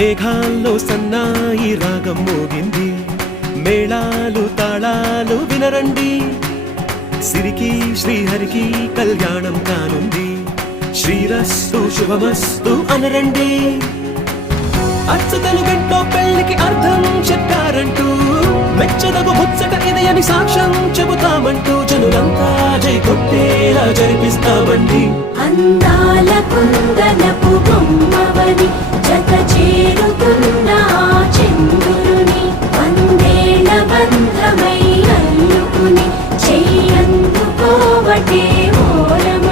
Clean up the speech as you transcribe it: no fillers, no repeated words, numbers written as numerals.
మేఘాల్లో సన్నాయి రాగం మోగింది, మేళాలు తాళాలు వినరండి. సిరికి శ్రీహరికి కళ్యాణం కానుంది, శ్రీరస్తు శుభమస్తు అనరండి. అచ్చతలు గంటో పెళ్లికి అర్థం చెప్పారంటూ, మెచ్చదగు ముచ్చట ఇది అని సాక్ష్యం చెబుతామంటూ, జనులంతా జై కొట్టేలా జరిపిస్తామండి. అందాల కుందనపు బొమ్మవని జత చేరుతున్న చంద్రుని, వందేళ్ల బంధమై అల్లుకుని చెయ్యందుకోవటే ఓరమ.